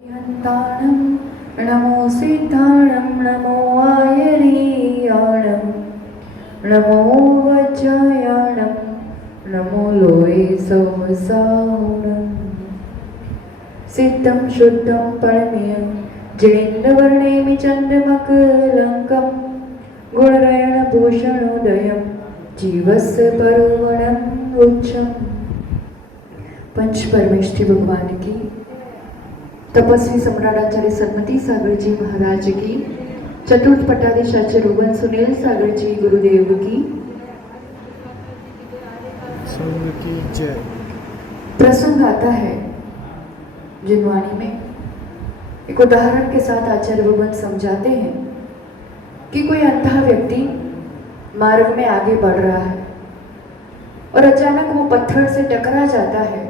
हन्ताणं नमो सिद्धाणं नमो आयरीयाणं नमो वज्रायाणं नमो लोये सहसाहुणं सिद्धं शुद्धं परमेयं जिनेन्द्रवर्णेमि चन्द्रमकलङ्कं गुणरयणभूषणोदयं जीवस्य पर्वणम् उच्चम्। पंच परमेष्ठी भगवान की, तपस्वी सम्राट आचार्य सन्मति सागर जी महाराज की, चतुर्थ पट्टाधीश आचार्य रोगन सुनील सागर जी गुरुदेव की जय। प्रसंग आता है जिनवाणी में। एक उदाहरण के साथ आचार्य रोगन समझाते हैं कि कोई अंधा व्यक्ति मार्ग में आगे बढ़ रहा है और अचानक वो पत्थर से टकरा जाता है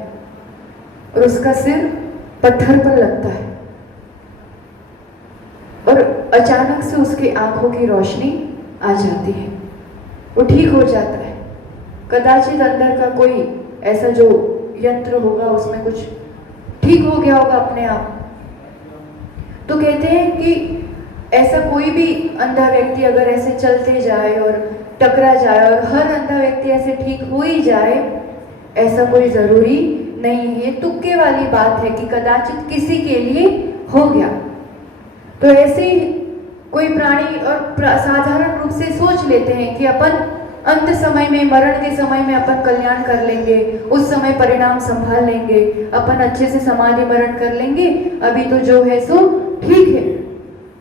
और उसका सिर पत्थर पर लगता है और अचानक से उसकी आंखों की रोशनी आ जाती है, वो ठीक हो जाता है। कदाचित अंदर का कोई ऐसा जो यंत्र होगा उसमें कुछ ठीक हो गया होगा अपने आप। तो कहते हैं कि ऐसा कोई भी अंधा व्यक्ति अगर ऐसे चलते जाए और टकरा जाए और हर अंधा व्यक्ति ऐसे ठीक हो ही जाए, ऐसा कोई जरूरी नहीं है। तुक्के वाली बात है कि कदाचित किसी के लिए हो गया। तो ऐसे ही कोई प्राणी और साधारण रूप से सोच लेते हैं कि अपन अंत समय में, मरण के समय में अपन कल्याण कर लेंगे, उस समय परिणाम संभाल लेंगे, अपन अच्छे से समाधि मरण कर लेंगे, अभी तो जो है सो ठीक है।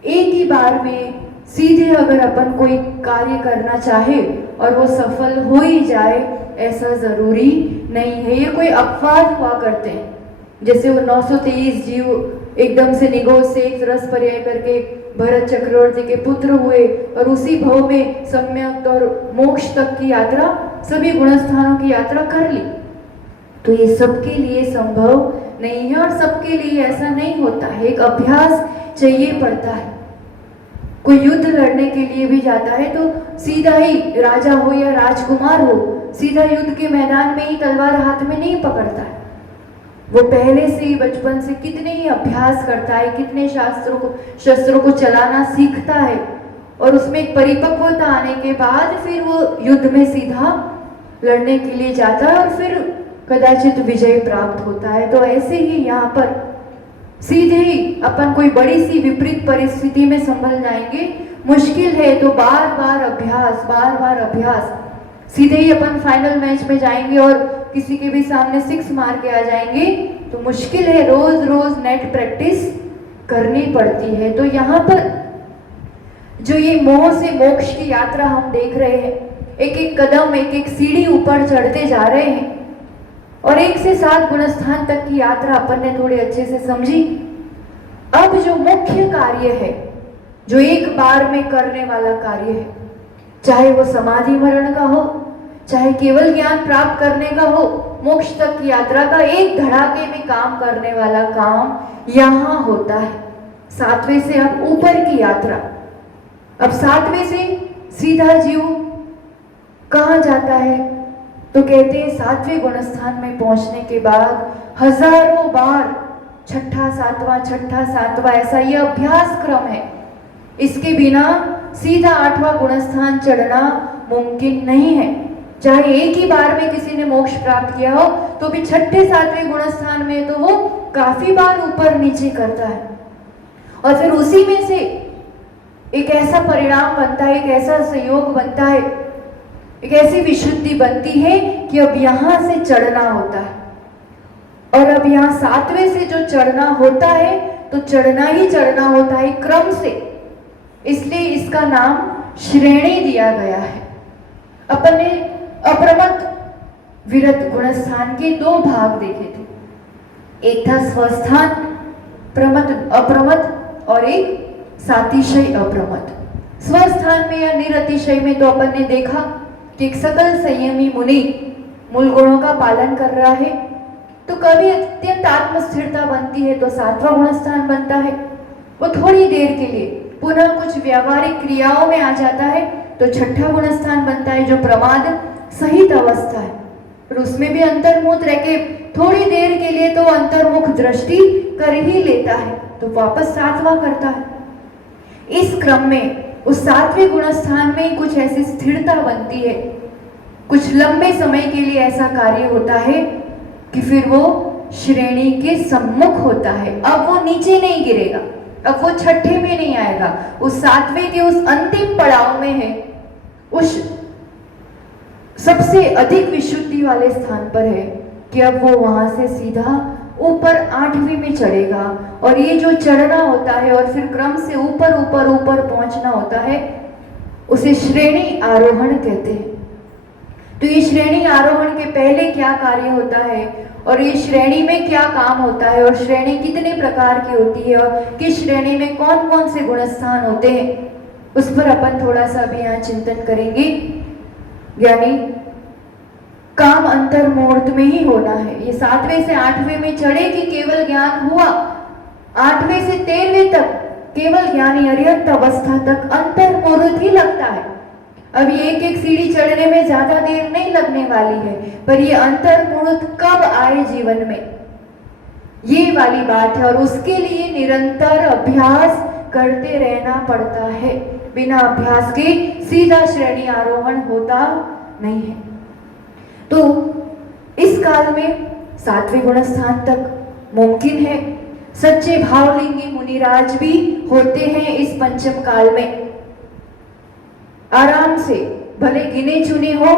एक ही बार में सीधे अगर अपन कोई कार्य करना चाहे और वो सफल हो ही जाए, ऐसा जरूरी नहीं है। ये कोई अपवाद हुआ करते हैं, जैसे वो 923 जीव एकदम से निगोज से एक रस पर्याय करके भरत चक्रवर्ती के पुत्र हुए और उसी भव में सम्यक और मोक्ष तक की यात्रा, सभी गुणस्थानों की यात्रा कर ली। तो ये सबके लिए संभव नहीं है और सबके लिए ऐसा नहीं होता है। एक अभ्यास चाहिए पड़ता है। कोई युद्ध लड़ने के लिए भी जाता है तो सीधा ही राजा हो या राजकुमार हो, सीधा युद्ध के मैदान में ही तलवार हाथ में नहीं पकड़ता है। वो पहले से ही बचपन से कितने ही अभ्यास करता है, कितने शस्त्रों को चलाना सीखता है और उसमें एक परिपक्वता आने के बाद फिर वो युद्ध में सीधा लड़ने के लिए जाता है और फिर कदाचित विजय प्राप्त होता है। तो ऐसे ही यहाँ पर सीधे ही अपन कोई बड़ी सी विपरीत परिस्थिति में संभल जाएंगे, मुश्किल है। तो बार बार अभ्यास, सीधे ही अपन फाइनल मैच में जाएंगे और किसी के भी सामने 6 मार के आ जाएंगे तो मुश्किल है। रोज रोज नेट प्रैक्टिस करनी पड़ती है। तो यहाँ पर जो ये मोह से मोक्ष की यात्रा हम देख रहे हैं, एक एक कदम, एक एक सीढ़ी ऊपर चढ़ते जा रहे हैं और 1 से 7 गुणस्थान तक की यात्रा अपन ने थोड़ी अच्छे से समझी। अब जो मुख्य कार्य है, जो एक बार में करने वाला कार्य है, चाहे वो समाधि मरण का हो, चाहे केवल ज्ञान प्राप्त करने का हो, मोक्ष तक की यात्रा का एक धड़ाके में काम करने वाला काम यहाँ होता है। 7वें से अब ऊपर की यात्रा। अब 7वें से सीधा जीव कहाँ जाता है? तो कहते हैं 7वें गुणस्थान में पहुंचने के बाद हजारों बार छठा सातवां ऐसा ये अभ्यास क्रम है। इसके बिना सीधा 8वां गुणस्थान चढ़ना मुमकिन नहीं है। चाहे एक ही बार में किसी ने मोक्ष प्राप्त किया हो तो भी 6ठे 7वें गुणस्थान में तो वो काफी बार ऊपर नीचे करता है और फिर उसी में से एक ऐसा परिणाम बनता है, एक ऐसा संयोग बनता है, एक ऐसी विशुद्धि बनती है कि अब यहां से चढ़ना होता है। और अब यहाँ 7वें से जो चढ़ना होता है तो चढ़ना ही चढ़ना होता है क्रम से, इसलिए इसका नाम श्रेणी दिया गया है। अपन ने अप्रमत विरत गुणस्थान के 2 भाग देखे थे, एक था स्वस्थान अप्रमत और एक सातिशय अप्रमत। स्वस्थान में या निरतिशय में तो अपन ने देखा कि एक सकल संयमी मुनि मूल गुणों का पालन कर रहा है तो कभी अत्यंत आत्मस्थिरता बनती है तो 7वां गुणस्थान बनता है। वो थोड़ी देर के लिए पुनः कुछ व्यावहारिक क्रियाओं में आ जाता है तो 6ठा गुणस्थान बनता है, जो प्रमाद सहित अवस्था है। और उसमें भी अंतर्मुख रह के थोड़ी देर के लिए तो अंतर्मुख दृष्टि कर ही लेता है, तो वापस सातवां करता है। इस क्रम में उस सातवें गुणस्थान में कुछ ऐसी स्थिरता बनती है, कुछ लंबे समय के लिए ऐसा कार्य होता है कि फिर वो श्रेणी के सम्मुख होता है। अब वो नीचे नहीं गिरेगा, अब वो छठे में नहीं आएगा, उस सातवें के उस अंतिम पड़ाव में है, उस सबसे अधिक विशुद्धि वाले स्थान पर है कि अब वो वहां से सीधा ऊपर आठवीं में चढ़ेगा। और ये जो चढ़ना होता है और फिर क्रम से ऊपर ऊपर ऊपर पहुंचना होता है, उसे श्रेणी आरोहण कहते हैं। तो ये श्रेणी आरोहण के पहले क्या कार्य होता है और ये श्रेणी में क्या काम होता है और श्रेणी कितने प्रकार की होती है और किस श्रेणी में कौन कौन से गुणस्थान होते हैं, उस पर अपन थोड़ा सा भी यहाँ चिंतन करेंगे। यानी काम अंतर मुहूर्त में ही होना है। ये सातवें से आठवें में चढ़े कि केवल ज्ञान हुआ, आठवें से 13वें तक केवल ज्ञानी अर्यंत अवस्था तक अंतर मुहूर्त ही लगता है। अब ये एक एक सीढ़ी चढ़ने में ज्यादा देर नहीं लगने वाली है, पर ये अंतर मुहूर्त कब आए जीवन में, ये वाली बात है। और उसके लिए निरंतर अभ्यास करते रहना पड़ता है, बिना अभ्यास के सीधा श्रेणी आरोहण होता नहीं है। तो इस काल में सातवें गुणस्थान तक मुमकिन है। सच्चे भावलिंगी मुनिराज भी होते हैं इस पंचम काल में, आराम से, भले गिने चुने हो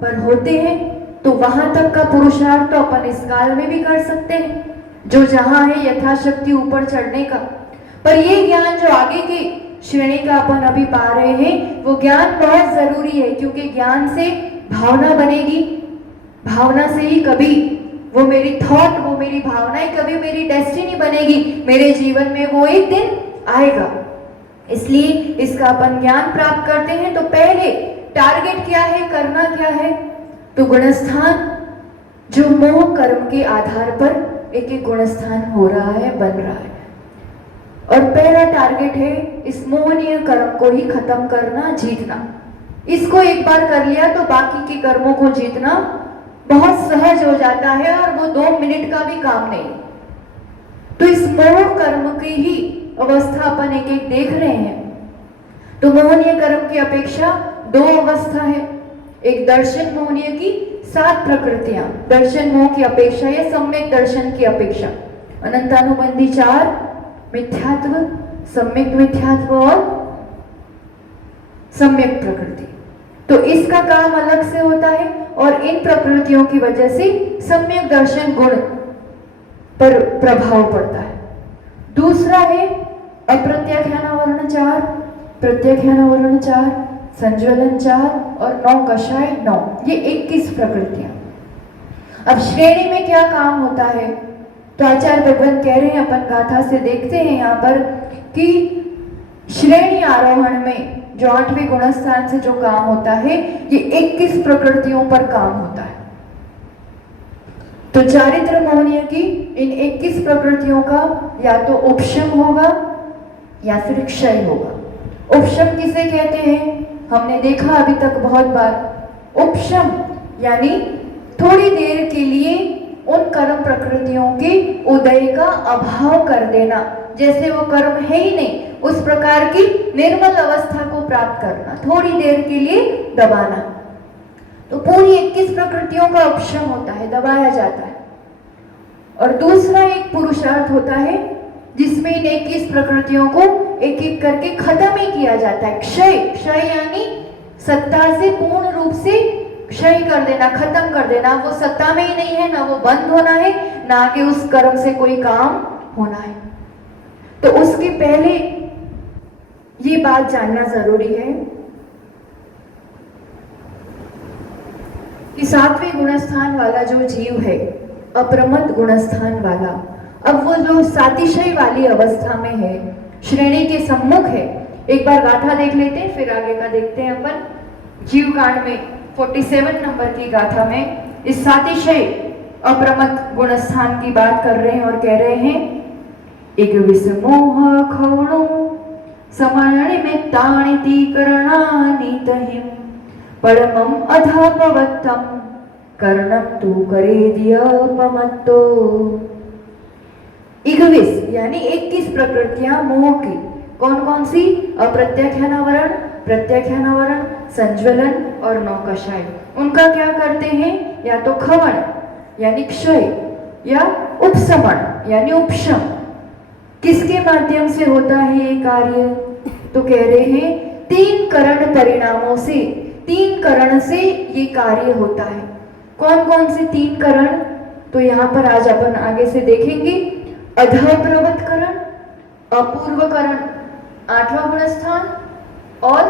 पर होते हैं। तो वहां तक का पुरुषार्थ तो अपन इस काल में भी कर सकते हैं, जो जहां है यथाशक्ति ऊपर चढ़ने का। पर ये ज्ञान जो आगे की श्रेणी का अपन अभी पा रहे हैं, वो ज्ञान बहुत जरूरी है, क्योंकि ज्ञान से भावना बनेगी, भावना से ही कभी वो मेरी थॉट, वो मेरी भावनाएं कभी मेरी डेस्टिनी बनेगी, मेरे जीवन में वो एक दिन आएगा। इसलिए इसका अपन ज्ञान प्राप्त करते हैं तो पहले टारगेट क्या है, करना क्या है, तो गुणस्थान जो मोह कर्म के आधार पर एक एक गुणस्थान हो रहा है, बन रहा है। और पहला टारगेट है इस मोहनीय कर्म को ही खत्म करना, जीतना। इसको एक बार कर लिया तो बाकी के कर्मों को जीतना बहुत सहज हो जाता है और वो 2 मिनट का भी काम नहीं। तो इस मोह कर्म की ही अवस्था अपन एक एक देख रहे हैं। तो मोहनीय कर्म की अपेक्षा 2 अवस्था है, एक दर्शन मोहनीय की 7 प्रकृतियां, दर्शन मोह की अपेक्षा या सम्यक दर्शन की अपेक्षा, अनंतानुबंधी 4, मिथ्यात्व, सम्यक मिथ्यात्व और सम्यक प्रकृति। तो इसका काम अलग से होता है और इन प्रकृतियों की वजह से सम्यक दर्शन गुण पर प्रभाव पड़ता है। दूसरा है अप्रत्याख्यानावरण 4, प्रत्याख्यानावरण 4, संज्वलन 4 और 9 कषाय 9, ये 21 प्रकृतियां। अब श्रेणी में क्या काम होता है, तो आचार्य भगवान कह रहे हैं, अपन गाथा से देखते हैं यहाँ पर कि श्रेणी आरोहण में जो 8वें गुणस्थान से जो काम होता है, ये 21 प्रकृतियों पर काम होता है। तो चारित्र मोहनीय की इन 21 प्रकृतियों का या तो उपशम होगा या फिर क्षय होगा। उपशम किसे कहते हैं, हमने देखा अभी तक बहुत बार। उपशम यानी थोड़ी देर के लिए उन कर्म प्रकृतियों के उदय का अभाव कर देना, जैसे वो कर्म है ही नहीं, उस प्रकार की निर्मल अवस्था को प्राप्त करना, थोड़ी देर के लिए दबाना। तो पूरी 21 प्रकृतियों का उपशम होता है, दबाया जाता है। और दूसरा एक पुरुषार्थ होता है जिसमें इन 21 प्रकृतियों को एक एक करके खत्म ही किया जाता है। क्षय, क्षय यानी सत्ता से पूर्ण रूप से क्षय कर देना, खत्म कर देना। वो सत्ता में ही नहीं है, ना वो बंद होना है, ना आगे उस कर्म से कोई काम होना है। तो उसके पहले ये बात जानना जरूरी है कि 7वें गुणस्थान वाला जो जीव है, अप्रमद गुणस्थान वाला, अब वो जो सातिशय वाली अवस्था में है, श्रेणी के सम्मुख है। एक बार गाथा देख लेते हैं, फिर आगे का देखते हैं अपन। जीव कांड में 47 नंबर की गाथा में इस सातिशय अप्रमद गुणस्थान की बात कर रहे हैं और कह रहे हैं, एक विसमोह खौणो समनिमित्तानिति करणानि तहिं परमं अधापवत्तं कर्णम तू करे दियपमत्तो। 21 यानी 21 प्रकृतियां मोह की। कौन कौन सी? अप्रत्याख्यानावरण, प्रत्याख्यानावरण, संज्वलन और नौकशाय। उनका क्या करते हैं? या तो खवन यानी क्षय या उपशमन यानी उपशम। किसके माध्यम से होता है ये कार्य? तो कह रहे हैं 3 करण परिणामों से, 3 करण से ये कार्य होता है। कौन कौन से 3 करण? तो यहाँ पर आज अपन आगे से देखेंगे। अधप्रवत करण, अपूर्व करण 8वां गुणस्थान और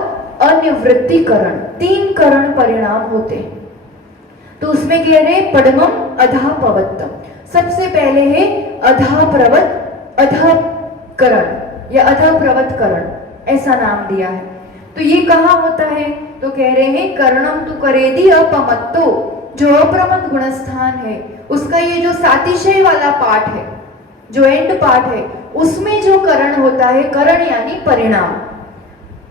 अनिवृत्ति करण। 3 करण परिणाम होते हैं। तो उसमें कह रहे हैं पद्मम अधापवत्तम। सबसे पहले है अधाप्रवत, अधकरण या अधप्रवत करण, ऐसा नाम दिया है। तो ये कहाँ होता है? तो कह रहे हैं कर्णम तु करेदि अपमत्तो। जो अप्रमत गुणस्थान है उसका ये जो सातिशय वाला पार्ट है, जो एंड पार्ट है, उसमें जो करण होता है, करण यानी परिणाम,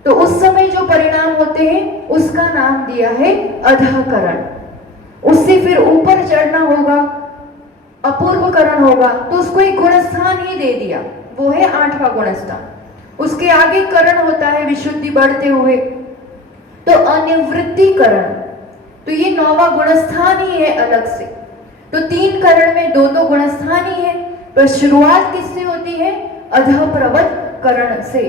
तो उस समय जो परिणाम होते हैं उसका नाम दिया है अधकरण। उससे फिर ऊपर चढ़ना होगा, अपूर्व करण होगा, तो उसको एक गुणस्थान ही दे दिया, वो है 8वां गुणस्थान। उसके आगे करण होता है विशुद्धि बढ़ते हुए, तो अनिवृत्ति करण, तो ये 9वां गुणस्थान ही है अलग से। तो 3 करण में 2-2 गुणस्थान ही है। तो शुरुआत किससे होती है? अधप्रवत करण से।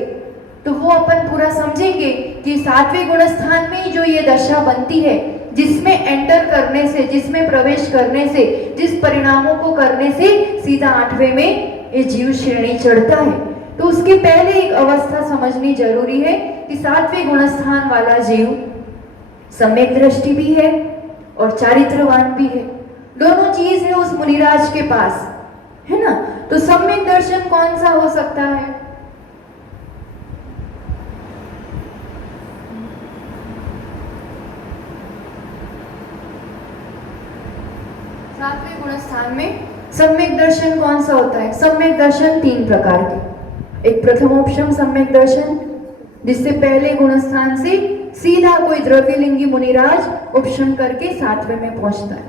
तो वो अपन पूरा समझेंगे कि 7वें गुणस्थान में जो ये दशा बनती है, जिसमें एंटर करने से, जिसमें प्रवेश करने से, जिस परिणामों को करने से सीधा 8वें में ये जीव श्रेणी चढ़ता है। तो उसके पहले एक अवस्था समझनी जरूरी है कि 7वें गुणस्थान वाला जीव सम्यक दृष्टि भी है और चारित्रवान भी है। दोनों चीज है उस मुनिराज के पास, है ना। तो सम्यक दर्शन कौन सा हो सकता है? सातवें गुणस्थान में सम्यक दर्शन कौन सा होता है? सम्यक दर्शन 3 प्रकार के। एक प्रथमोपशम सम्यक दर्शन, जिससे पहले गुणस्थान से सीधा कोई द्रव्यलिंगी मुनिराज उपशम करके 7वें में पहुंचता है,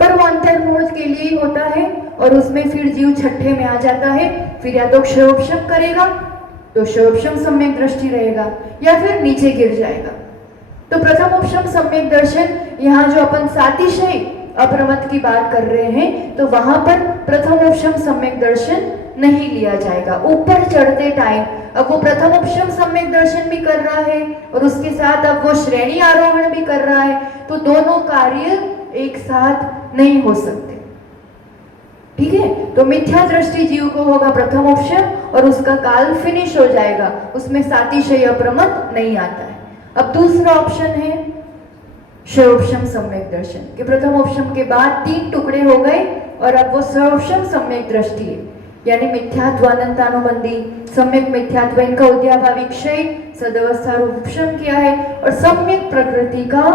पर वो अंतर्मुहूर्त के लिए ही होता है और उसमें फिर जीव 6ठे में आ जाता है। फिर या तो क्षयोपशम करेगा तो क्षयोपशम सम्यक दृष्टि रहेगा, या फिर नीचे गिर जाएगा। तो प्रथमोपशम सम्यक दर्शन, यहाँ जो अपन सातिशय अप्रमत की बात कर रहे हैं, तो वहां पर प्रथमोपशम सम्यक दर्शन नहीं लिया जाएगा। ऊपर चढ़ते टाइम अब वो प्रथमोपशम सम्यक दर्शन भी कर रहा है और उसके साथ अब वो श्रेणी आरोहण भी कर रहा है, तो दोनों कार्य एक साथ नहीं हो सकते। ठीक है, तो मिथ्या दृष्टि जीव को होगा प्रथमोपशम और उसका काल फिनिश हो जाएगा, उसमें सातिशय अप्रमत नहीं आता है। अब दूसरा ऑप्शन है क्षयोपशम सम्यक दर्शन, कि प्रथमोपशम के बाद 3 टुकड़े हो गए और अब वो क्षयोपशम सम्यक दृष्टि है, यानी मिथ्यात्व अनंतानुबंधी, सम्यक मिथ्यात्व, इनका उद्याभावी क्षय, सदवस्था उपशम किया है और सम्यक प्रकृति का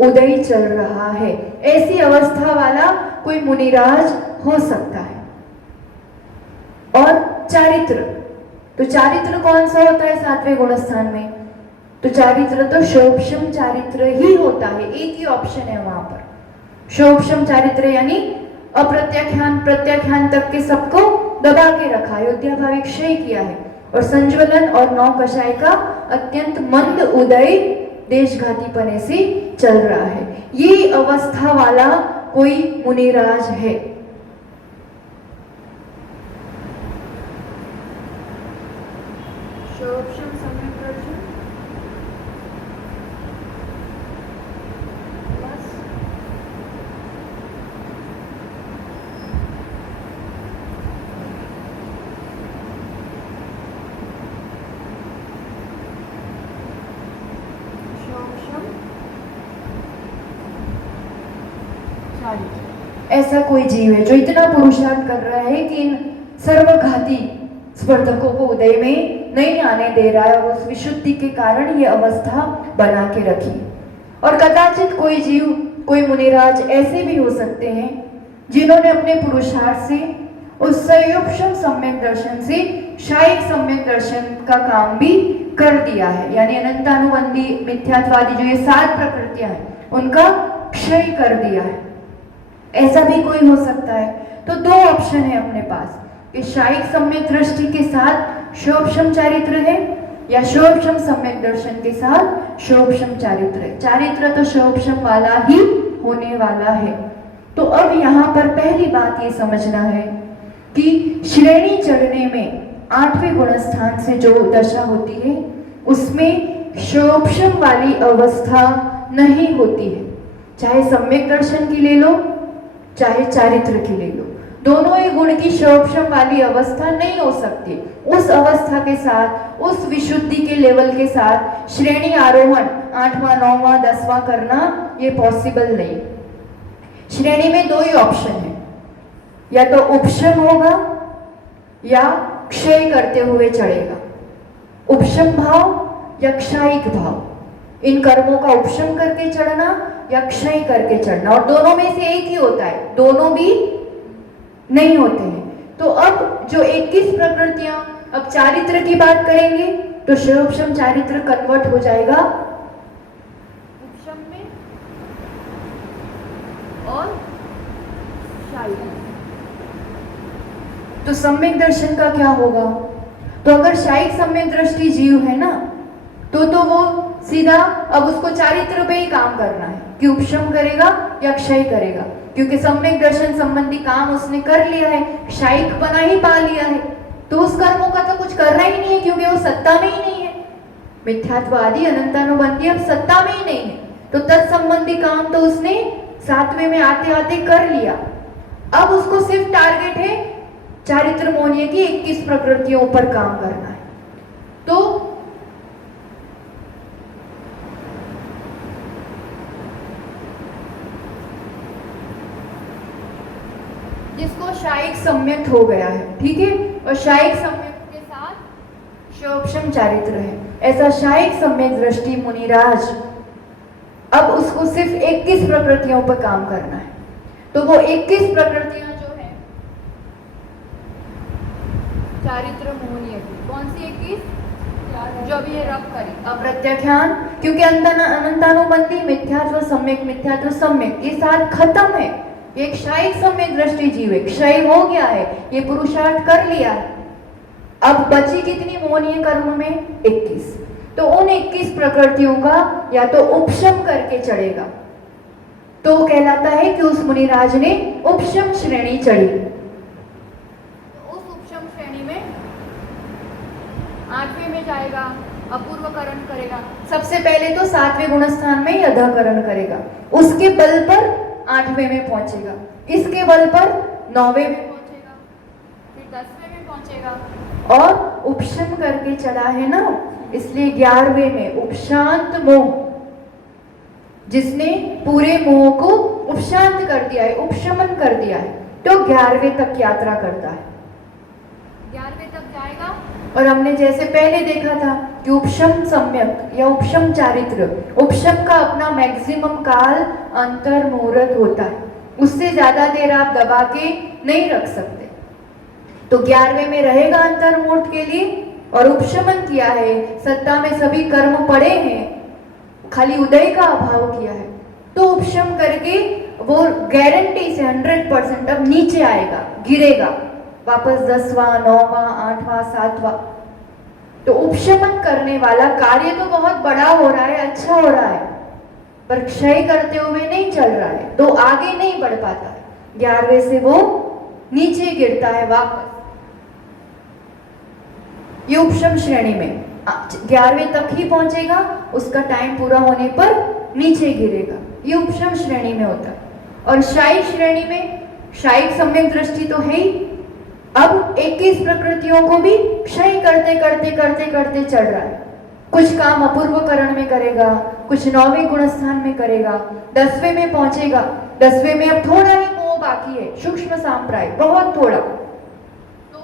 उदय चल रहा है। ऐसी अवस्था वाला कोई मुनिराज हो सकता है। और चारित्र, तो चारित्र कौन सा होता है 7वें गुणस्थान में? तो चारित्र तो क्षयोपशम चारित्र ही होता है, एक ही ऑप्शन है वहां पर। क्षयोपशम चारित्र यानी अप्रत्याख्यान प्रत्याख्यान तक के सबको दबा के रखा है, उद्याभावी क्षय किया है, और संज्वलन और नौकशाय का अत्यंत मंद उदय देशघातीपने से चल रहा है। ये अवस्था वाला कोई मुनिराज है। क्षयोपशम सम्यक दर्शन, ऐसा कोई जीव है जो इतना पुरुषार्थ कर रहा है कि इन सर्वघाती स्पर्धकों को उदय में नहीं आने दे रहा है और उस विशुद्धि के कारण ये अवस्था बना के रखी। और कदाचित कोई जीव, कोई मुनिराज ऐसे भी हो सकते हैं जिन्होंने अपने पुरुषार्थ से उस संयोपशम सम्यक दर्शन से शायिक सम्यक दर्शन का काम भी कर दिया है, यानी अनंतानुबंधी मिथ्यात्वादी जो ये 7 प्रकृतियां हैं उनका क्षय कर दिया है। ऐसा भी कोई हो सकता है। तो दो ऑप्शन है अपने पास कि शायिक सम्यक दृष्टि के साथ शोभशम चारित्र है या शोभशम सम्यक दर्शन के साथ शोभशम चारित्र है। चारित्र तो शोभशम वाला ही होने वाला है। तो अब यहाँ पर पहली बात ये समझना है कि श्रेणी चढ़ने में 8वें गुणस्थान से जो दशा होती है उसमें शोभशम वाली अवस्था नहीं होती है। चाहे सम्यक दर्शन की ले लो चाहे चारित्र की ले लो, दोनों ही गुण की शोभशम वाली अवस्था नहीं हो सकती। उस अवस्था के साथ, उस विशुद्धि के लेवल के साथ श्रेणी आरोहण 8वां 9वां 10वां करना ये पॉसिबल नहीं। श्रेणी में दो ही ऑप्शन है, या तो उपशम होगा या क्षय करते हुए चढ़ेगा। उपशम भाव या क्षयिक भाव, इन कर्मों का उपशम करके चढ़ना या क्षय करके चढ़ना, और दोनों में से एक ही होता है, दोनों भी नहीं होते हैं। तो अब जो 21 प्रकृतियां, अब चारित्र की बात करेंगे तो शोभशम चारित्र कन्वर्ट हो जाएगा उपशम में और क्षयिक। तो सम्यक दर्शन का क्या होगा? तो अगर शायिक सम्यक दृष्टि जीव है ना, तो वो सीधा अब उसको चारित्र पे ही काम करना है कि उपशम करेगा या क्षय करेगा, क्योंकि सम्यक दर्शन संबंधी काम उसने कर लिया है, शायिक बना ही पा लिया है। तो उस कर्मों का तो कुछ करना ही नहीं है, क्योंकि वो सत्ता में ही नहीं है। मिथ्यात्व आदि अनंतानुबंधी अब सत्ता में ही नहीं है, तो तत्संबंधी काम तो उसने 7वें में आते आते कर लिया। अब उसको सिर्फ टारगेट है चारित्र मोनिय की 21 प्रकृतियों पर काम करना है। तो जिसको शायिक सम्यक हो गया है, ठीक है, और शायिक सम्यक के साथ शोभशम चारित्र है, ऐसा शायिक सम्यक दृष्टि मुनिराज अब उसको सिर्फ 21 प्रकृतियों पर काम करना है। तो वो 21 प्रकृतियां जो है चारित्र मोहनीय की, कौन सी 21? जो अभी ये रब करी, अप्रत्याख्यान, क्योंकि अनंतानुबंधी मिथ्यात्व सम्यक ये साथ खत्म है। एक शायिक सम्यक दृष्टि जीव है, क्षय हो गया है, ये पुरुषार्थ कर लिया है। अब बची कितनी मोहनीय कर्म में? 21। तो उन 21 प्रकृतियों का या तो उपशम करके चढ़ेगा, तो कहलाता है कि उस मुनिराज ने उपशम श्रेणी चढ़ी। तो उस उपशम श्रेणी में 8वें में जाएगा, अपूर्वकरण करेगा। सबसे पहले तो 7वें गुणस्थान में ही अधाकरण करेगा, उसके बल पर 8वें में पहुंचेगा, इसके बल पर 9वें में पहुंचेगा, फिर 10वें में पहुंचेगा, और उपशम करके चढ़ा है ना, इसलिए 11वें में उपशांत मोह, जिसने पूरे मोह को उपशांत कर दिया है, उपशमन कर दिया है, तो 11वें तक यात्रा करता है। 11वें तक जाएगा। और हमने जैसे पहले देखा था कि उपशम सम्यक या उपशम चारित्र, उपशम का अपना मैक्सिमम काल अंतर मुहूर्त होता है, उससे ज्यादा देर आप दबा के नहीं रख सकते। तो 11वें में रहेगा अंतर मुहूर्त के लिए, और उपशमन किया है, सत्ता में सभी कर्म पड़े हैं, खाली उदय का अभाव किया है, तो उपशम करके वो गारंटी से 100% अब नीचे आएगा, गिरेगा वापस 10वां 9वां 8वां 7वां। तो उपशमन करने वाला कार्य तो बहुत बड़ा हो रहा है, अच्छा हो रहा है, पर क्षय करते हुए नहीं चल रहा है, तो आगे नहीं बढ़ पाता है। 11वें से वो नीचे गिरता है वापस। ये उपशम श्रेणी में 11वें तक ही पहुंचेगा, उसका टाइम पूरा होने पर नीचे गिरेगा, ये उपशम श्रेणी में होता है। और शायिक श्रेणी में शायिक सम्यक दृष्टि तो है ही, अब 21 प्रकृतियों को भी क्षय करते करते करते करते चढ़ रहा है। कुछ काम अपूर्वकरण में करेगा, कुछ 9वें गुणस्थान में करेगा, 10वें में पहुंचेगा। 10वें में अब थोड़ा ही मोह बाकी है, सूक्ष्म सांप्राय, बहुत थोड़ा। तो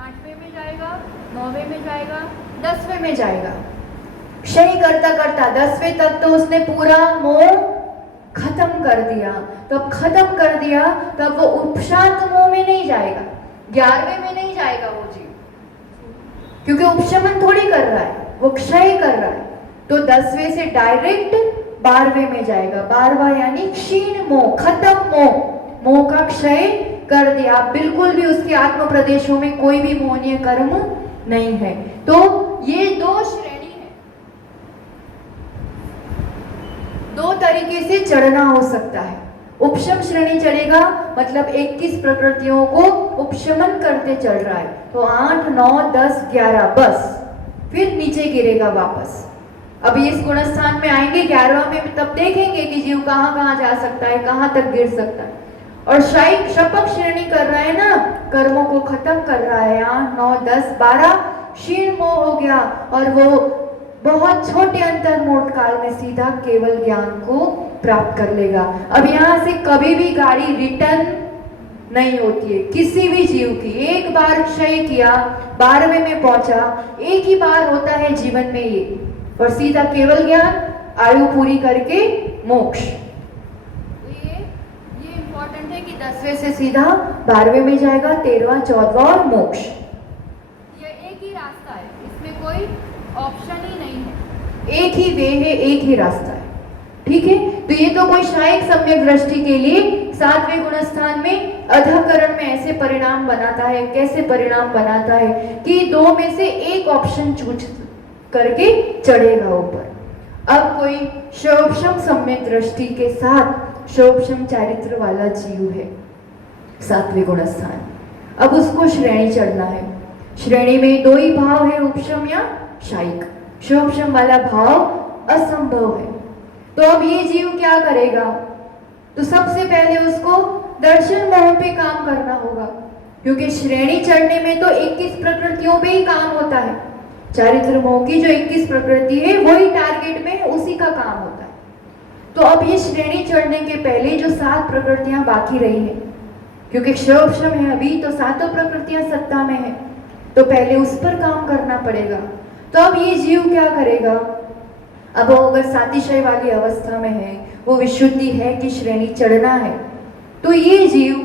8वें में जाएगा, 9वें में जाएगा, 10वें में जाएगा। क्षय करता करता 10वें तक तो उसने पूरा मोह खत्म कर दिया। तो अब खत्म कर दिया, तब वो उपशांत मोह में नहीं जाएगा, 11वें में नहीं जाएगा वो जीव, क्योंकि उपशमन थोड़ी कर रहा है, वो क्षय कर रहा है। तो 10वें से डायरेक्ट 12वें में जाएगा। 12वां यानी क्षीण मोह, खत्म मोह, मोह का क्षय कर दिया, बिल्कुल भी उसके आत्म प्रदेशों में कोई भी मोहनीय कर्म नहीं है। तो ये दो श्रेणी है, दो तरीके से चढ़ना हो सकता है। उपशम श्रेणी चढ़ेगा मतलब 21 प्रकृतियों को उपशमन करते चढ़ रहा है, तो 8, 9, 10, 11 बस, फिर नीचे गिरेगा वापस। अभी इस गुणस्थान में आएंगे 11वां में, तब देखेंगे कि जीव कहाँ कहाँ जा सकता है, कहाँ तक गिर सकता है। और शायद शपथ श्रेणी कर रहा है ना, कर्मों को खत्म कर रहा है, 8, 9, 10, 12 क्षीण मोह हो गया और वो बहुत छोटे अंतर्मोट काल में सीधा केवल ज्ञान को प्राप्त कर लेगा। अब यहाँ से कभी भी गाड़ी रिटर्न नहीं होती है किसी भी जीव की। एक बार क्षय किया, 12वें में पहुंचा, एक ही बार होता है जीवन में ये, और सीधा केवल ज्ञान, आयु पूरी करके मोक्ष। ये इंपॉर्टेंट है कि 10वें से सीधा 12वें में जाएगा, 13वां, 14वां और मोक्ष। ये एक ही रास्ता है, इसमें कोई ऑप्शन ही नहीं है, एक ही वे है, एक ही रास्ता है। ठीक है, तो ये तो कोई शायद सम्यक दृष्टि के लिए 7वें गुणस्थान में अधःकरण में ऐसे परिणाम बनाता है। कैसे परिणाम बनाता है कि दो में से एक ऑप्शन चूज करके चढ़ेगा ऊपर। अब कोई शोभशम सम्यक दृष्टि के साथ शोभशम चारित्र वाला जीव है 7वें गुणस्थान, अब उसको श्रेणी चढ़ना है। श्रेणी में दो ही भाव है, उपशम या शायिक। शोभशम वाला भाव असंभव है। तो अब ये जीव क्या करेगा? तो सबसे पहले उसको दर्शन मोह पे काम करना होगा, क्योंकि श्रेणी चढ़ने में तो 21 प्रकृतियों पे ही काम होता है। चारित्र मोह की जो 21 प्रकृति है वही टारगेट में उसी का काम होता है। तो अब ये श्रेणी चढ़ने के पहले जो 7 प्रकृतियां बाकी रही है, क्योंकि शोभशम है अभी, तो 7 प्रकृतियां सत्ता में है, तो पहले उस पर काम करना पड़ेगा। तो अब ये जीव क्या करेगा? अब वो अगर सातिशय वाली अवस्था में है, वो विशुद्धि है कि श्रेणी चढ़ना है, तो ये जीव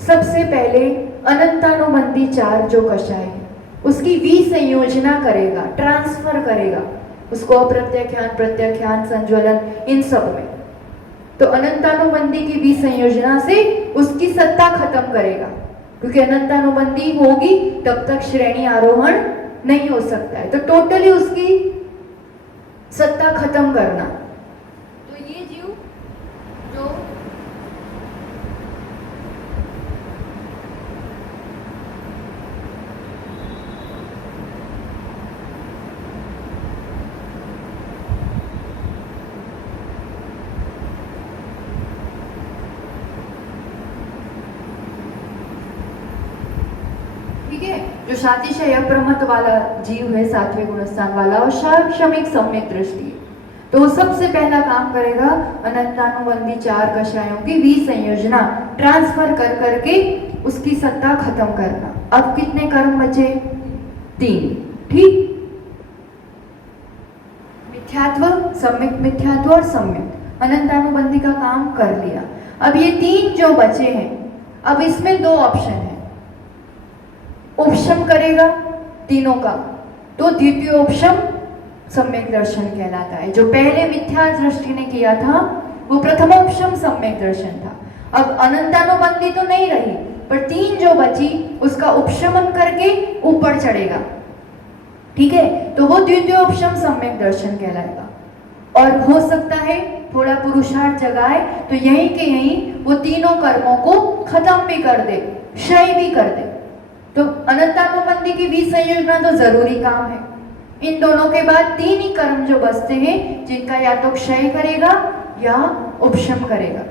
सबसे पहले अनंतानुबंधी 4 जो कषाय है उसकी विसंयोजना करेगा, ट्रांसफर करेगा उसको अप्रत्याख्यान, प्रत्याख्यान, संज्वलन, इन सब में। तो अनंतानुबंधी की विसंयोजना से उसकी सत्ता खत्म करेगा, क्योंकि अनंतानुबंधी होगी तब तक श्रेणी आरोहण नहीं हो सकता है। तो टोटली उसकी सत्ता खत्म करना। तो ये जीव जो ठीक है, जो सातिशय अप्रमत वाला जीव है 7वें गुणस्थान वाला, और शमिक सम्यक दृष्टि है, तो वो सबसे पहला काम करेगा अनंतानुबंधी 4 कषायों की विसंयोजना, ट्रांसफर कर करके उसकी सत्ता खत्म करना। अब कितने कर्म बचे? 3। ठीक, मिथ्यात्व, सम्यक मिथ्यात्व और सम्यक अनंतानुबंधी का काम कर लिया। अब ये 3 जो बचे हैं, अब इसमें 2 ऑप्शन है। उपशम करेगा तीनों का, तो द्वितीय उपशम सम्यक दर्शन कहलाता है। जो पहले मिथ्या दृष्टि ने किया था वो प्रथमोपशम सम्यक दर्शन था। अब अनंतानुबंधी तो नहीं रही, पर 3 जो बची उसका उपशमन करके ऊपर चढ़ेगा। ठीक है, तो वो द्वितीय उपशम सम्यक दर्शन कहलाएगा। और हो सकता है थोड़ा पुरुषार्थ जगाए तो यहीं के यहीं वो तीनों कर्मों को खत्म भी कर दे, क्षय भी कर दे। तो अनंतानुबंधी की विसंयोजना तो जरूरी काम है। इन दोनों के बाद 3 ही कर्म जो बचते हैं, जिनका या तो क्षय करेगा या उपशम करेगा।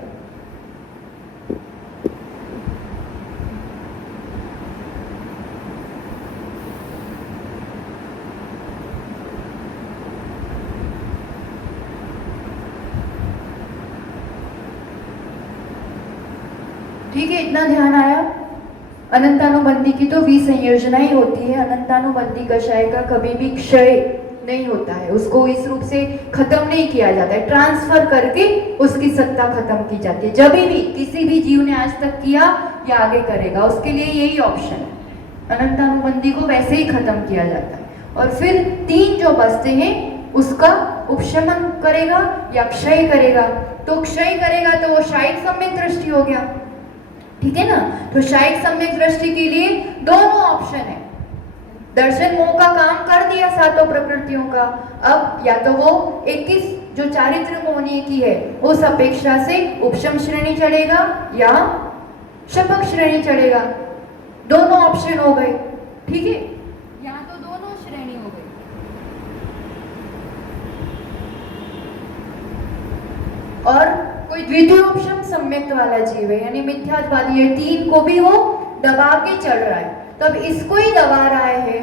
ठीक है, इतना ध्यान आया। अनंतानुबंधी की तो विसंयोजना ही होती है। अनंतानुबंधी कषाय का कभी भी क्षय नहीं होता है, उसको इस रूप से खत्म नहीं किया जाता है, ट्रांसफर करके उसकी सत्ता खत्म की जाती है। जब भी किसी भी जीव ने आज तक किया या आगे करेगा, उसके लिए यही ऑप्शन है। अनंतानुबंधी को वैसे ही खत्म किया जाता है। और फिर 3 जो बचते हैं उसका उपशमन करेगा या क्षय करेगा। तो क्षय करेगा तो वो शायिक सम्यक दृष्टि हो गया, ठीक है ना। तो शायिक सम्यक दृष्टि के लिए दोनों ऑप्शन है। दर्शन मोह का काम कर दिया सातों प्रकृतियों का, अब या तो वो 21 जो चारित्र मोहनीय की है उस अपेक्षा से उपशम श्रेणी चलेगा या शपक श्रेणी चलेगा। दोनों ऑप्शन हो गए, ठीक है। यहाँ तो दोनों श्रेणी हो गई। और कोई द्वितीय उपशम सम्यक वाला जीव है यानी मिथ्यात्वादी है, 3 को भी वो दबा के चल रहा है, तो अब इसको ही दबा रहा है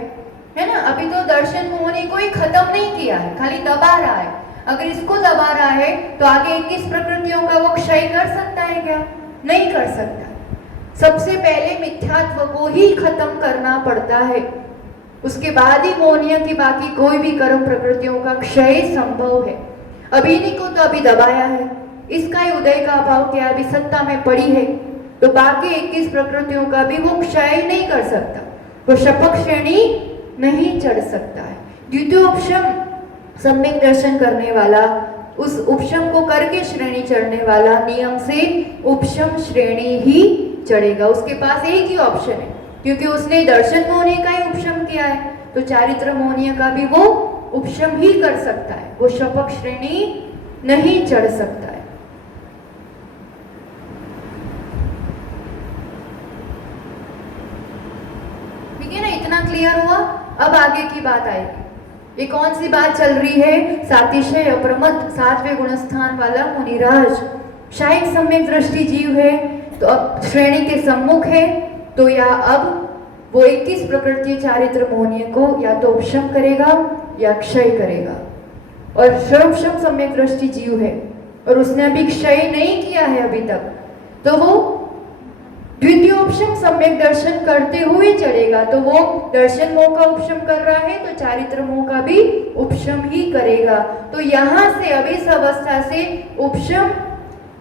ना। अभी तो दर्शन मोहनी को ही खत्म नहीं किया है, खाली दबा रहा है। अगर इसको दबा रहा है तो आगे 21 प्रकृतियों का वो क्षय कर सकता है क्या? नहीं कर सकता। सबसे पहले मिथ्यात्व को ही खत्म करना पड़ता है, उसके बाद ही मोहनिया की बाकी कोई भी कर्म प्रकृतियों का क्षय संभव है। अभी इन्हीं को तो अभी दबाया है, इसका ही उदय का अभाव क्या अभी सत्ता में पड़ी है, तो बाकी 21 प्रकृतियों का भी वो क्षय नहीं कर सकता, वो शपक श्रेणी नहीं चढ़ सकता है। द्वितीय उपशम सम्यक दर्शन करने वाला उस उपशम को करके श्रेणी चढ़ने वाला नियम से उपशम श्रेणी ही चढ़ेगा। उसके पास एक ही ऑप्शन है, क्योंकि उसने दर्शन मोहनीय का ही उपशम किया है, तो चारित्र मोहनीय का भी वो उपशम ही कर सकता है, वो शपक श्रेणी नहीं चढ़ सकता है। ठीक है ना, इतना क्लियर हुआ। अब आगे की बात आएगी। ये कौन सी बात चल रही है? सातिशय अप्रमत्त 7वें गुणस्थान वाला मुनिराज शायिक सम्यक दृष्टि जीव है, तो अब श्रेणी के सम्मुख है, तो या अब वो 21 प्रकृति चारित्र मोहनीय को या तो उपशम करेगा या क्षय करेगा। और सर्वशम सम्यक दृष्टि जीव है और उसने अभी क्षय नहीं किया है अभी तक, तो वो द्वितीय उपशम सम्यक दर्शन करते हुए चलेगा। तो वो दर्शन मोह का उपशम कर रहा है तो चारित्र मोह का भी उपशम ही करेगा। तो यहाँ से अब इस अवस्था से उपशम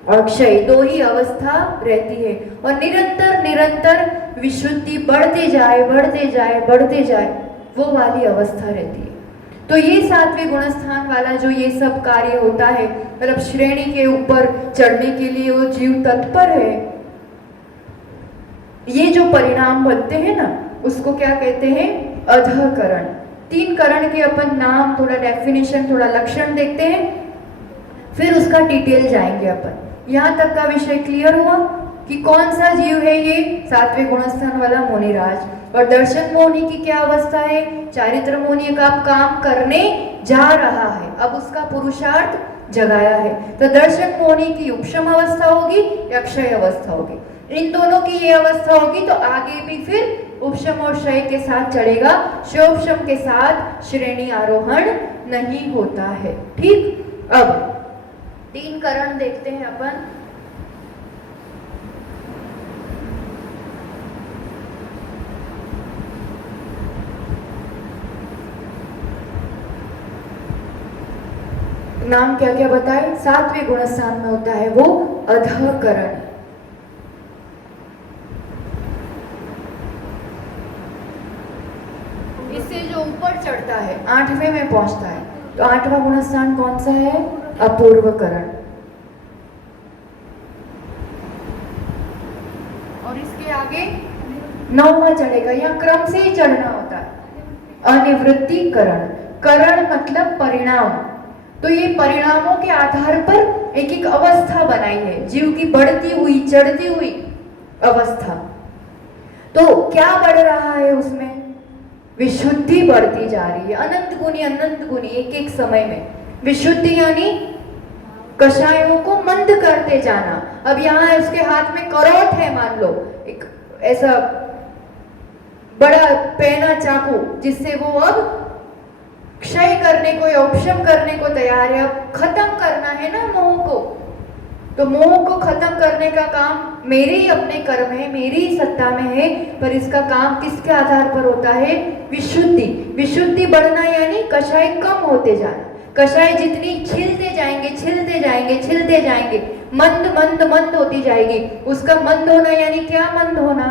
और क्षय दो ही अवस्था रहती है, और निरंतर निरंतर विशुद्धि बढ़ते जाए बढ़ते जाए बढ़ते जाए, वो वाली अवस्था रहती है। तो ये 7वें गुणस्थान वाला जो ये सब कार्य होता है, मतलब श्रेणी के ऊपर चढ़ने के लिए वो जीव तत्पर है, ये जो परिणाम बनते हैं ना, उसको क्या कहते हैं? अधःकरण। 3 करण के अपन नाम, थोड़ा डेफिनेशन, थोड़ा लक्षण देखते हैं, फिर उसका डिटेल जाएंगे अपन। यहाँ तक का विषय क्लियर हुआ कि कौन सा जीव है ये 7वें गुणस्थान वाला मुनिराज, और दर्शन मोहनी की क्या अवस्था है? चारित्र मोहनी का काम करने जा रहा है, अब उसका पुरुषार्थ जगाया है। तो दर्शन मोहनी की उपशम अवस्था होगी या क्षय अवस्था होगी? इन दोनों की ये अवस्था होगी तो आगे भी फिर उपशम और क्षय के साथ चढ़ेगा, क्षयोपशम के साथ श्रेणी आरोहण नहीं होता है। ठीक, अब 3 करण देखते हैं अपन। नाम क्या क्या बताए? 7वें गुणस्थान में होता है वो अधःकरण। इससे जो ऊपर चढ़ता है 8वें में पहुंचता है, तो 8वां गुणस्थान कौन सा है? अपूर्वकरण। और इसके आगे 9वां चढ़ेगा, यहाँ क्रम से ही चढ़ना होता है। अनिवृत्तिकरण। करण मतलब परिणाम, तो ये परिणामों के आधार पर एक एक अवस्था बनाई है, जीव की बढ़ती हुई चढ़ती हुई अवस्था। तो क्या बढ़ रहा है उसमें? विशुद्धि बढ़ती जा रही है, अनंत गुनी एक एक समय में। विशुद्धि यानी कषायों को मंद करते जाना। अब यहाँ उसके हाथ में करोट है, मान लो एक ऐसा बड़ा पैना चाकू, जिससे वो अब क्षय करने को या उपशम करने को तैयार है। अब खत्म करना है ना मोह को, तो मोह को खत्म करने का काम मेरे ही अपने कर्म है, मेरी ही सत्ता में है, पर इसका काम किसके आधार पर होता है? विशुद्धि। विशुद्धि बढ़ना यानी कषाय कम होते जाना। कषाय जितनी छिलते जाएंगे छिलते जाएंगे छिलते जाएंगे, मंद मंद मंद होती जाएगी। उसका मंद होना यानी क्या मंद होना?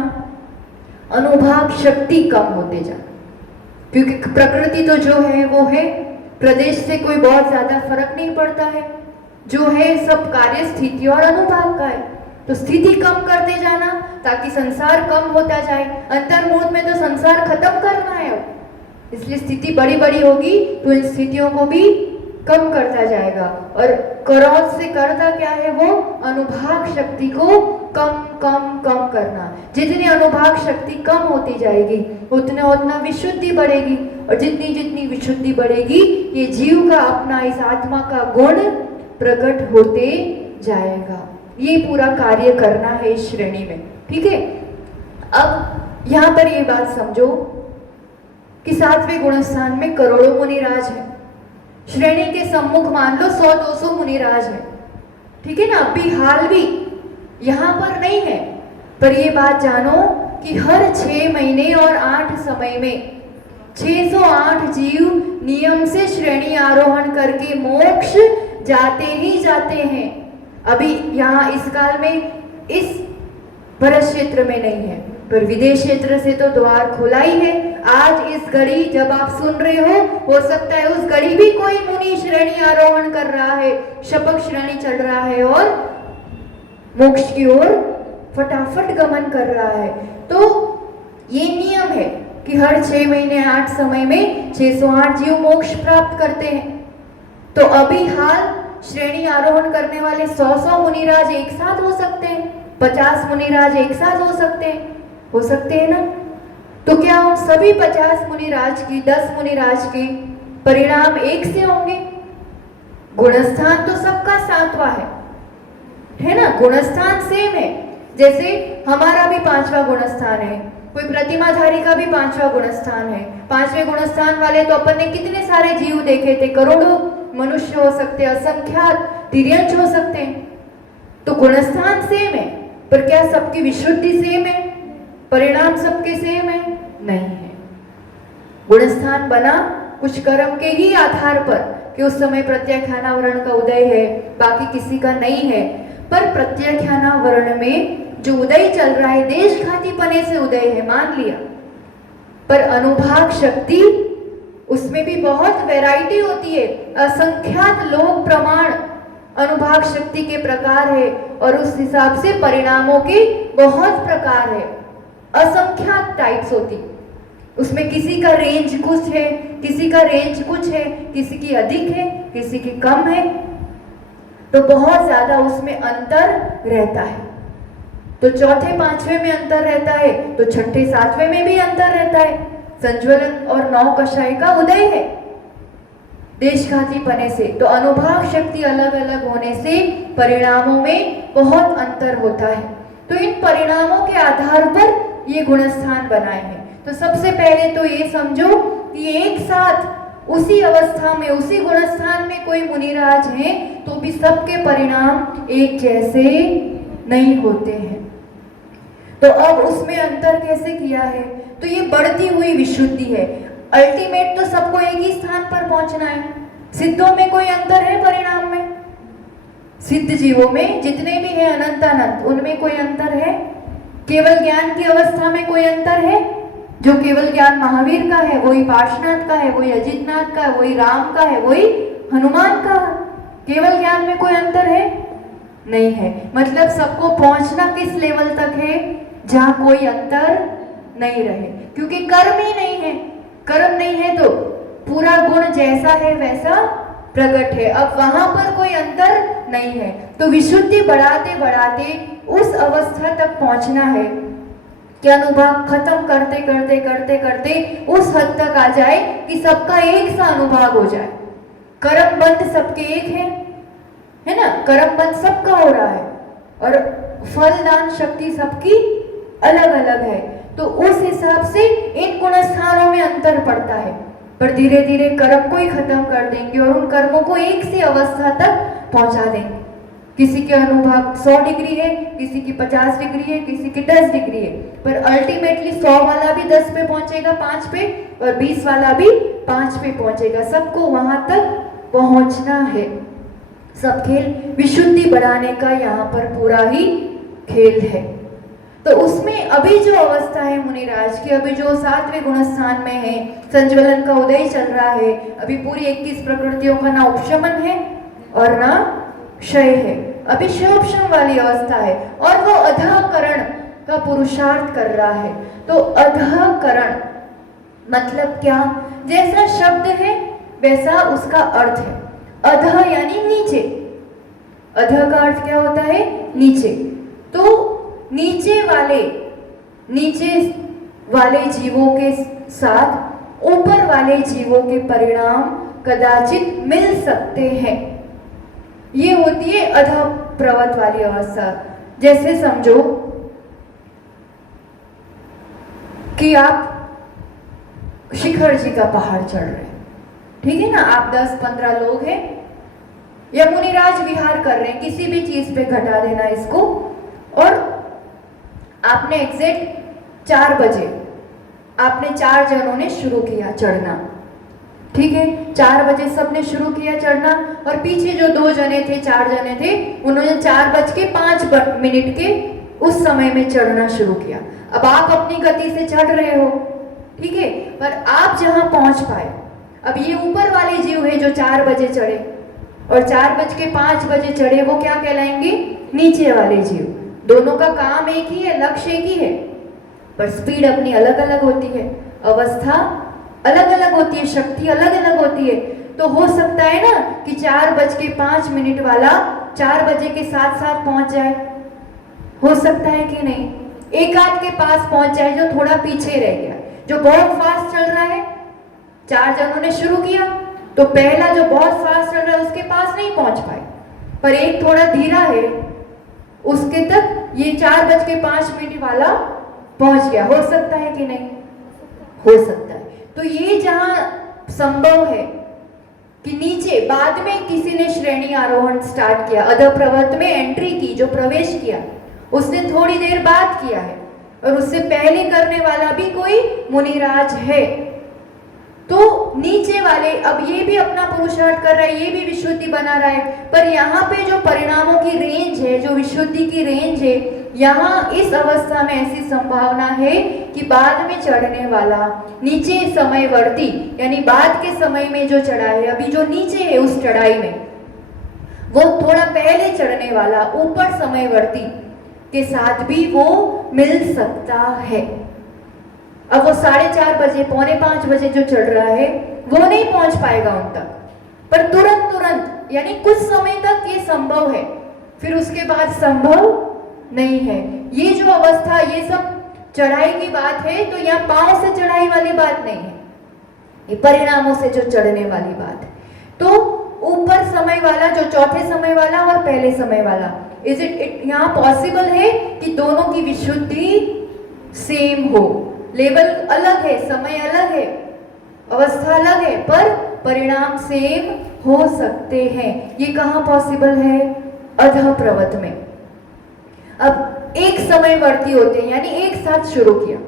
अनुभाग शक्ति कम होते जाना, क्योंकि प्रकृति तो जो है वो है प्रदेश से कोई बहुत ज्यादा फर्क नहीं पड़ता है, जो है सब कार्य स्थिति और अनुभाग का है। तो स्थिति कम करते जाना ताकि संसार कम होता जाए। अंतर्मुहूर्त में तो संसार खत्म करना है अब, इसलिए स्थिति बड़ी बड़ी होगी तो इन स्थितियों को भी कम करता जाएगा। और करौत से करता क्या है, वो अनुभाग शक्ति को कम कम कम करना। जितनी अनुभाग शक्ति कम होती जाएगी उतना उतना विशुद्धि बढ़ेगी, और जितनी जितनी विशुद्धि बढ़ेगी ये जीव का अपना इस आत्मा का गुण प्रकट होते जाएगा। ये पूरा कार्य करना है इस श्रेणी में, ठीक है। अब यहाँ पर ये बात समझो कि 7वें गुणस्थान में करोड़ों मुनिराज है। श्रेणी के सम्मुख मान लो 100-200 मुनिराज है, ठीक है ना। अभी हाल भी यहाँ पर नहीं है, पर ये बात जानो कि हर 6 महीने और 8 समय में 608 जीव नियम से श्रेणी आरोहण करके मोक्ष जाते ही जाते हैं। अभी यहाँ इस काल में इस भरत क्षेत्र में नहीं है, पर विदेश क्षेत्र से तो द्वार खुला ही है। आज इस घड़ी जब आप सुन रहे हो सकता है उस घड़ी भी कोई मुनि श्रेणी आरोहण कर रहा है, शपथ श्रेणी चढ़ रहा है और मोक्ष की ओर फटाफट गमन कर रहा है। तो ये नियम है कि हर 6 महीने 8 समय में 608 जीव मोक्ष प्राप्त करते हैं। तो अभी हाल श्रेणी आरोहण करने वाले 100 मुनिराज एक साथ हो सकते हैं, 50 मुनिराज एक साथ हो सकते हैं ना। तो क्या उन सभी 50 मुनिराज की 10 मुनिराज के परिणाम एक से होंगे? गुणस्थान तो सबका 7वां है ना, गुणस्थान सेम है। जैसे हमारा भी 5वां गुणस्थान है, कोई प्रतिमाधारी का भी 5वां गुणस्थान है। 5वें गुणस्थान वाले तो अपन ने कितने सारे जीव देखे थे, करोड़ों मनुष्य हो सकते हैं, असंख्यात तिर्यंश हो सकते हैं। तो गुणस्थान सेम है, पर क्या सबकी विशुद्धि सेम है? परिणाम सबके सेम है? नहीं है। गुणस्थान बना कुछ कर्म के ही आधार पर कि उस समय प्रत्याख्यानावरण का उदय है, बाकी किसी का नहीं है। पर प्रत्याख्यानावरण में जो उदय चल रहा है देशघातीपने से उदय है, मान लिया, पर अनुभाग शक्ति उसमें भी बहुत वैरायटी होती है। असंख्यात लोक प्रमाण अनुभाग शक्ति के प्रकार है, और उस हिसाब से परिणामों के बहुत प्रकार है, असंख्यात टाइप्स होती। उसमें किसी का रेंज कुछ है, किसी का रेंज कुछ है, किसी की अधिक है, किसी की कम है, तो बहुत ज्यादा उसमें अंतर रहता है। तो चौथे 5वें में अंतर रहता है, तो छठे 7वें में भी अंतर रहता है। संज्वलन और नौ कषाय का उदय है देशघातीपने से, तो अनुभाग शक्ति अलग अलग होने से परिणामों में बहुत अंतर होता है। तो इन परिणामों के आधार पर ये गुणस्थान बनाए हैं। तो सबसे पहले तो ये समझो कि एक साथ उसी अवस्था में उसी गुणस्थान में कोई मुनिराज हैं तो भी सबके परिणाम एक जैसे नहीं होते हैं। तो अब उसमें अंतर कैसे किया है? तो ये बढ़ती हुई विशुद्धि है। अल्टीमेट तो सबको एक ही स्थान पर पहुंचना है। सिद्धों में कोई अंतर है? परिणाम में सिद्ध जीवों में जितने भी हैं अनंतानंत, उनमें कोई अंतर है? केवल ज्ञान की अवस्था में कोई अंतर है? जो केवल ज्ञान महावीर का है वही पार्श्वनाथ का है, वही अजितनाथ का है, वही राम का है, वही हनुमान का है। केवल ज्ञान में कोई अंतर है? नहीं है। मतलब सबको पहुंचना किस लेवल तक है? जहां कोई अंतर नहीं रहे, क्योंकि कर्म ही नहीं है। कर्म नहीं है तो पूरा गुण जैसा है वैसा प्रकट है। अब वहां पर कोई अंतर नहीं है, तो विशुद्धि बढ़ाते बढ़ाते उस अवस्था तक पहुंचना है कि अनुभाग खत्म करते करते करते करते उस हद तक आ जाए कि सबका एक सा अनुभाग हो जाए। कर्म बंध सबके एक है ना, कर्म बंध सबका हो रहा है और फलदान शक्ति सबकी अलग अलग है। तो उस हिसाब से इन गुणस्थानों में अंतर पड़ता है, पर धीरे धीरे कर्म को ही खत्म कर देंगे और उन कर्मों को एक सी अवस्था तक पहुंचा देंगे। किसी के अनुभाग 100 डिग्री है, किसी की 50 डिग्री है, किसी की 10 डिग्री है, पर अल्टीमेटली 100 वाला भी 10 पे पहुंचेगा, 5 पे, और 20 वाला भी 5 पे पहुंचेगा। सबको वहां तक पहुंचना है। सब खेल विशुद्धि बढ़ाने का यहाँ पर पूरा ही खेल है। तो उसमें अभी जो अवस्था है मुनिराज की, अभी जो 7वें गुणस्थान में है, संज्वलन का उदय चल रहा है, अभी पूरी 21 प्रकृतियों का ना उपशमन है और ना क्षय है, अभी क्षयोपशम वाली अवस्था है और वो अधःकरण का पुरुषार्थ कर रहा है। तो अधःकरण मतलब क्या? जैसा शब्द है वैसा उसका अर्थ है। अधः यानी नीचे, अधः का अर्थ क्या होता है? नीचे। तो नीचे वाले जीवों के साथ ऊपर वाले जीवों के परिणाम कदाचित मिल सकते हैं। ये होती है अधः प्रवत वाली अवस्था। जैसे समझो कि आप शिखर जी का पहाड़ चढ़ रहे हैं, ठीक है ना, आप 10-15 लोग हैं, या मुनिराज विहार कर रहे हैं, किसी भी चीज पे घटा देना इसको, और आपने एग्जैक्ट 4 बजे आपने 4 जनों ने शुरू किया चढ़ना, ठीक है, 4 बजे सबने शुरू किया चढ़ना, और पीछे जो 2 जने थे, 4 जने थे, उन्होंने 4:05 के उस समय में चढ़ना शुरू किया। अब आप अपनी गति से चढ़ रहे हो, ठीक है, पर आप जहां पहुंच पाए, अब ये ऊपर वाले जीव है जो 4 बजे चढ़े और 4:05 चढ़े, वो क्या कहलाएंगे? नीचे वाले जीव। दोनों का काम एक ही है, लक्ष्य एक ही है, पर स्पीड अपनी अलग अलग होती है, अवस्था अलग अलग होती है, शक्ति अलग अलग होती है। तो हो सकता है ना कि 4:05 वाला 4 बजे के साथ साथ पहुंच जाए, हो सकता है कि नहीं? एक आध के पास पहुंच जाए जो थोड़ा पीछे रह गया, जो बहुत फास्ट चल रहा है। 4 जनों ने शुरू किया तो पहला जो बहुत फास्ट चल रहा है उसके पास नहीं पहुंच पाए, पर एक थोड़ा धीरा है, उसके तक ये 4:05 वाला पहुंच गया। हो सकता है कि नहीं? हो सकता है। तो ये जहां संभव है कि नीचे बाद में किसी ने श्रेणी आरोहण स्टार्ट किया, अधः प्रवर्त में एंट्री की, जो प्रवेश किया उसने थोड़ी देर बाद किया है, और उससे पहले करने वाला भी कोई मुनिराज है, तो नीचे वाले अब ये भी अपना पुरुषार्थ कर रहा है, ये भी विशुद्धि बना रहा है, पर यहाँ पे जो परिणामों की रेंज है, जो विशुद्धि की रेंज है, यहाँ इस अवस्था में ऐसी संभावना है कि बाद में चढ़ने वाला, नीचे समयवर्ती यानी बाद के समय में जो चढ़ा है, अभी जो नीचे है उस चढ़ाई में, वो थोड़ा पहले चढ़ने वाला ऊपर समयवर्ती के साथ भी वो मिल सकता है। अब वो 4:30 बजे, 4:45 बजे जो चढ़ रहा है वो नहीं पहुंच पाएगा उन तक, पर तुरंत यानी कुछ समय तक ये संभव है, फिर उसके बाद संभव नहीं है। ये जो अवस्था, ये सब चढ़ाई की बात है, तो यहाँ पांव से चढ़ाई वाली बात नहीं है, ये परिणामों से जो चढ़ने वाली बात है। तो ऊपर समय वाला, जो चौथे समय वाला और पहले समय वाला, इज इट यहाँ पॉसिबल है कि दोनों की विशुद्धि सेम हो? लेवल अलग है, समय अलग है, अवस्था अलग है, पर परिणाम सेम हो सकते हैं। ये कहाँ पॉसिबल है? अधः प्रवत में। अब एक समयवर्ती होते हैं, यानी एक साथ शुरू किया,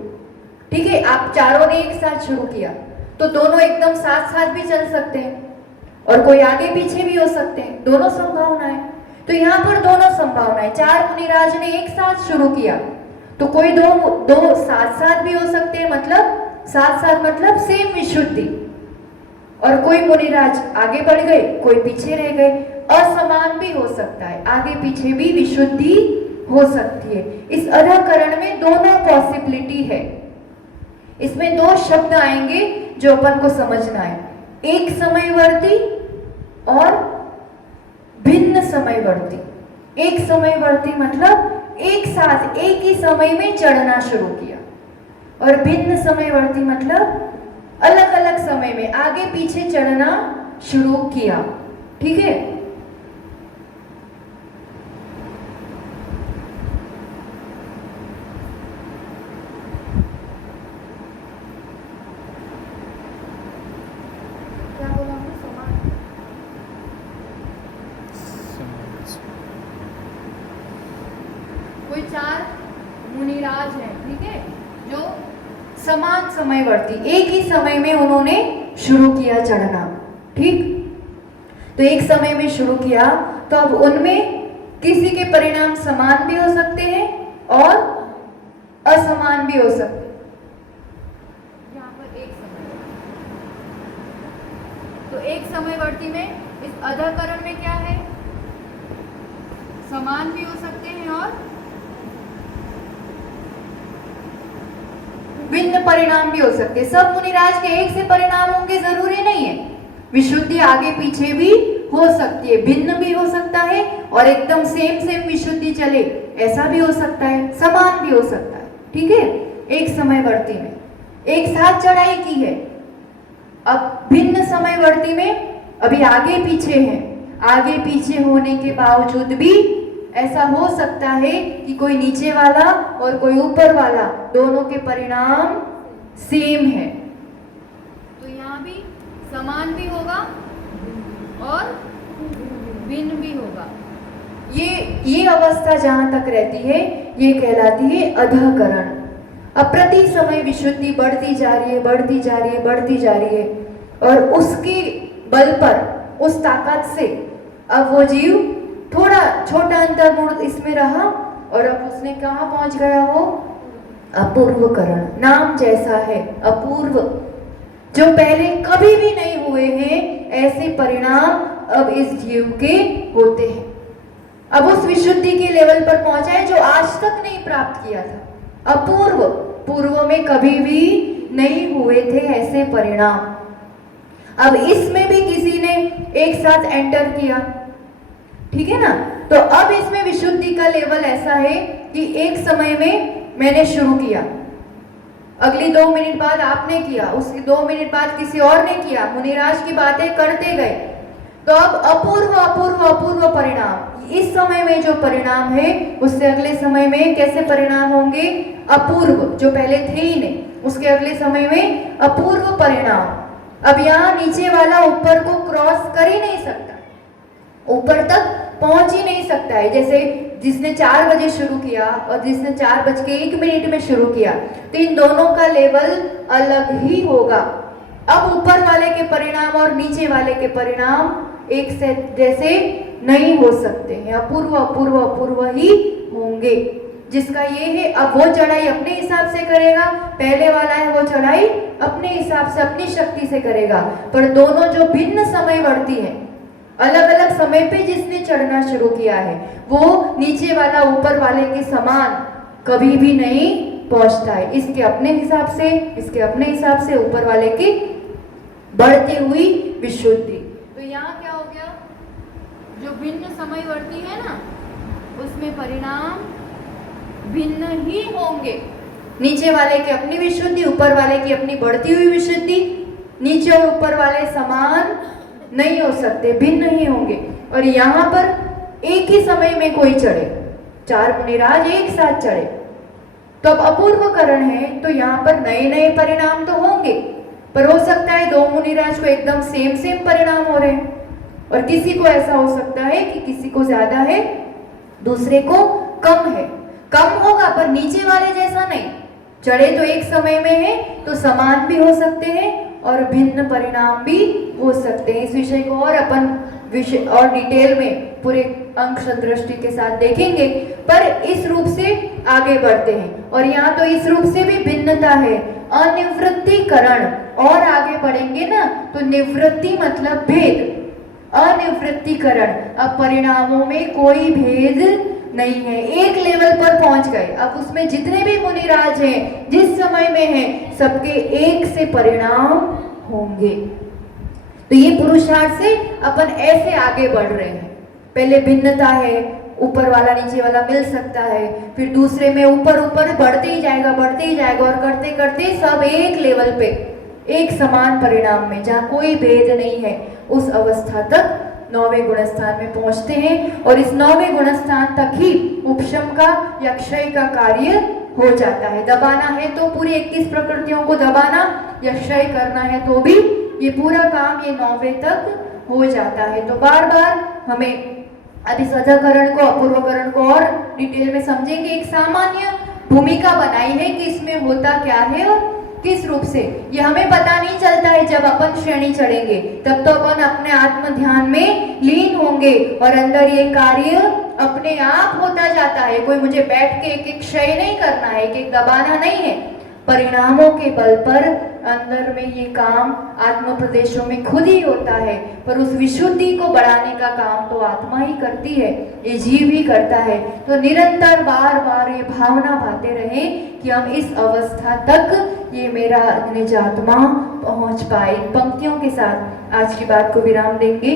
ठीक है, आप चारों ने एक साथ शुरू किया, तो दोनों एकदम साथ साथ भी चल सकते हैं और कोई आगे पीछे भी हो सकते हैं, दोनों संभावनाएं। तो यहाँ पर दोनों संभावनाएं, 4 मुनिराज ने एक साथ शुरू किया, तो कोई दो साथ साथ भी हो सकते हैं, मतलब साथ साथ मतलब सेम विशुद्धि, और कोई मुनिराज आगे बढ़ गए, कोई पीछे रह गए, असमान भी हो सकता है, आगे पीछे भी विशुद्धि हो सकती है। इस अधःकरण में दोनों पॉसिबिलिटी है। इसमें 2 शब्द आएंगे जो अपन को समझना है, एक समयवर्ती और भिन्न समयवर्ती। एक समयवर्ती मतलब एक साथ एक ही समय में चढ़ना शुरू किया, और भिन्न समयवर्ती मतलब अलग अलग समय में आगे पीछे चढ़ना शुरू किया, ठीक है। क्या बोला हमने? समान। कोई 4 मुनिराज हैं, ठीक है, जो समान समयवर्ती, एक ही समय में उन्होंने शुरू किया चढ़ना, ठीक। तो एक समय में शुरू किया, तो अब उनमें किसी के परिणाम समान भी हो सकते हैं और असमान भी हो सकते हैं। यहाँ पर एक समय, तो एक समयवर्ती में इस अधकरण में क्या है, समान भी हो सकते हैं और भिन्न परिणाम भी हो सकते हैं। सब मुनिराज के एक से परिणाम होंगे जरूरी नहीं है, विशुद्धि आगे पीछे भी हो सकती है, भिन्न भी हो सकता है और एकदम सेम सेम विशुद्धि चले ऐसा भी हो सकता है, समान भी हो सकता है। ठीक है, एक समयवर्ती में एक साथ चढ़ाई की है, अब भिन्न समयवर्ती में अभी आगे पीछे है, आगे पीछे होने के बावजूद भी ऐसा हो सकता है कि कोई नीचे वाला और कोई ऊपर वाला दोनों के परिणाम सेम है। तो यहाँ भी समान भी होगा और भिन्न भी होगा। ये अवस्था जहां तक रहती है ये कहलाती है अधःकरण। अब प्रति समय विशुद्धि बढ़ती जा रही है, बढ़ती जा रही है, बढ़ती जा रही है और उसके बल पर, उस ताकत से अब वो जीव थोड़ा छोटा अंतर्मुख इसमें रहा और अब उसने कहाँ पहुंच गया, वो अपूर्वकरण। नाम जैसा है अपूर्व, जो पहले कभी भी नहीं हुए हैं ऐसे परिणाम अब इस जीव के होते हैं। अब उस विशुद्धि के लेवल पर पहुंचा है जो आज तक नहीं प्राप्त किया था। अपूर्व, पूर्व में कभी भी नहीं हुए थे ऐसे परिणाम। अब इसमें भी किसी ने एक साथ एंटर किया, ठीक है ना, तो अब इसमें विशुद्धि का लेवल ऐसा है कि एक समय में मैंने शुरू किया, अगली 2 मिनट बाद आपने किया, उसके 2 मिनट बाद किसी और ने किया, मुनिराज की बातें करते गए, तो अब अपूर्व अपूर्व अपूर्व परिणाम, इस समय में जो परिणाम है उससे अगले समय में कैसे परिणाम होंगे, अपूर्व, जो पहले थे ही नहीं उसके अगले समय में अपूर्व परिणाम। अब यहाँ नीचे वाला ऊपर को क्रॉस कर ही नहीं सकता, ऊपर तक पहुंच ही नहीं सकता है। जैसे जिसने 4 बजे शुरू किया और जिसने 4:01 में शुरू किया, तो इन दोनों का लेवल अलग ही होगा। अब ऊपर वाले के परिणाम और नीचे वाले के परिणाम एक से जैसे नहीं हो सकते हैं, अपूर्व अपूर्व अपूर्व ही होंगे। जिसका ये है, अब वो चढ़ाई अपने हिसाब से करेगा, पहले वाला है वो चढ़ाई अपने हिसाब से अपनी शक्ति से करेगा, पर दोनों जो भिन्न समयवर्ती है, अलग अलग समय पे जिसने चढ़ना शुरू किया है, वो नीचे वाला ऊपर वाले के समान कभी भी नहीं पहुंचता है। इसके अपने हिसाब से, इसके अपने हिसाब से, ऊपर वाले की बढ़ती हुई विशुद्धि। तो यहाँ क्या हो गया, जो भिन्न समयवर्ती है ना उसमें परिणाम भिन्न ही होंगे। नीचे वाले की अपनी विशुद्धि, ऊपर वाले की अपनी बढ़ती हुई विशुद्धि, नीचे और ऊपर वाले समान नहीं हो सकते, भिन्न ही होंगे। और यहाँ पर एक ही समय में कोई चढ़े, 4 मुनिराज एक साथ चढ़े, तो अब अपूर्वकरण है, तो यहाँ पर नए नए परिणाम तो होंगे, पर हो सकता है 2 मुनिराज को एकदम सेम सेम परिणाम हो रहे हैं, और किसी को ऐसा हो सकता है कि किसी को ज्यादा है, दूसरे को कम है। कम होगा पर नीचे वाले जैसा नहीं, चढ़े तो एक समय में है तो समान भी हो सकते हैं और भिन्न परिणाम भी हो सकते हैं। इस विषय को और अपन विषय और डिटेल में पूरे अंक दृष्टि के साथ देखेंगे, पर इस रूप से आगे बढ़ते हैं। और यहाँ तो इस रूप से भी भिन्नता है, अनिवृत्तिकरण। और आगे बढ़ेंगे ना तो निवृत्ति मतलब भेद, अनिवृत्तिकरण, अब परिणामों में कोई भेद नहीं है, एक लेवल पर पहुंच गए। अब उसमें जितने भी मुनिराज हैं, जिस समय में हैं, सबके एक से परिणाम होंगे। तो ये पुरुषार्थ से अपन ऐसे आगे बढ़ रहे हैं। पहले भिन्नता है, ऊपर वाला नीचे वाला मिल सकता है, फिर दूसरे में ऊपर ऊपर बढ़ते ही जाएगा, बढ़ते ही जाएगा, और करते करते सब एक लेवल पे, एक समान परिणाम में, जहाँ कोई भेद नहीं है, उस अवस्था तक 9वें गुणस्थान में पहुंचते हैं। और इस 9वें गुणस्थान तक ही उपशम का या क्षय का कार्य हो जाता है। दबाना है तो पूरी 21 प्रकृतियों को दबाना, या क्षय करना है तो भी ये पूरा काम ये 9वें तक हो जाता है। तो बार बार हमें अब इस अधःकरण को, अपूर्वकरण को और डिटेल में समझेंगे। एक सामान्य भूमिका बनाई है कि इसमें होता क्या है और किस रूप से, ये हमें पता नहीं चलता है। जब अपन श्रेणी चढ़ेंगे तब तो अपन अपने आत्म ध्यान में लीन होंगे और अंदर ये कार्य अपने आप होता जाता है। कोई मुझे बैठ के एक एक क्षय नहीं करना है, एक एक दबाना नहीं है। परिणामों के बल पर अंदर में ये काम आत्म प्रदेशों में खुद ही होता है, पर उस विशुद्धि को बढ़ाने का काम तो आत्मा ही करती है, ये जीव ही करता है। तो निरंतर बार बार ये भावना भाते रहे कि हम इस अवस्था तक ये मेरा निजात्मा पहुंच पाए। इन पंक्तियों के साथ आज की बात को विराम देंगे।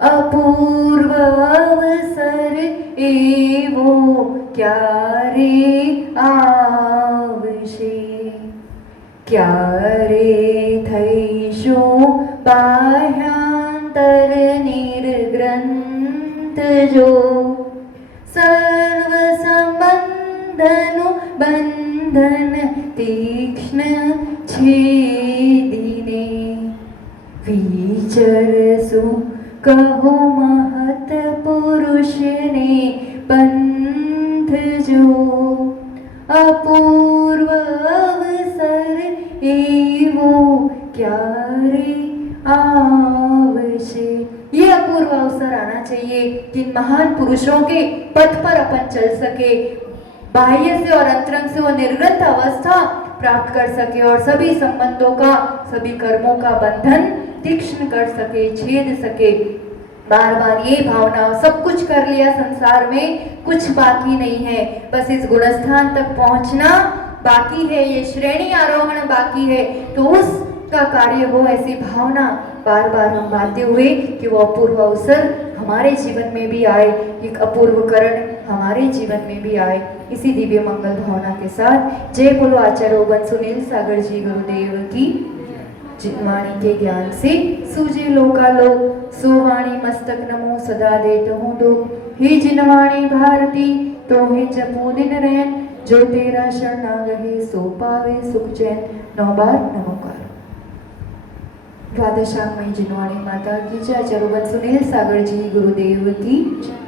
अपूर्व अवसर एवो क्या रे आवशे, क्या रे थैशो बाह्यांतर निर्ग्रंथ जो, सर्व संबंधनु बंधन तीक्ष्ण छेदिने, विचरसु कहो महत पुरुष ने पंथ जो, अपूर्व अवसर एवो क्या रे आवशे। ये अपूर्व अवसर आना चाहिए कि महान पुरुषों के पथ पर अपन चल सके, बाह्य से और अंतरंग से वो निर्ग्रंथ अवस्था प्राप्त कर सके और सभी संबंधों का, सभी कर्मों का बंधन तीक्ष्ण कर सके, छेद सके। बार बार ये भावना, सब कुछ कर लिया संसार में, कुछ बाकी नहीं है, बस इस गुणस्थान तक पहुंचना बाकी है, ये श्रेणी आरोहण बाकी है। तो उसका कार्य हो, ऐसी भावना बार बार हम बांधते हुए कि वो अपूर्व अवसर हमारे जीवन में भी आए, एक अपूर्व करण हमारे जीवन में भी आए। इसी दिव्य मंगल भावना के साथ जय बोलो आचार्य बन सुनील सागर जी गुरुदेव की। वाणी के ज्ञान से सूझे लोकालोक, सो वाणी मस्तक नमो सदा देत हूँ दो। हे जिनवाणी भारती तो हे जपू दिन रैन, जो तेरा शरणागहि सो पावे सुख चैन। 9 बार नमोकार। द्वादशांग में जिनवाणी माता की जय। आचार्य बन सुनील सागर जी गुरुदेव की जय।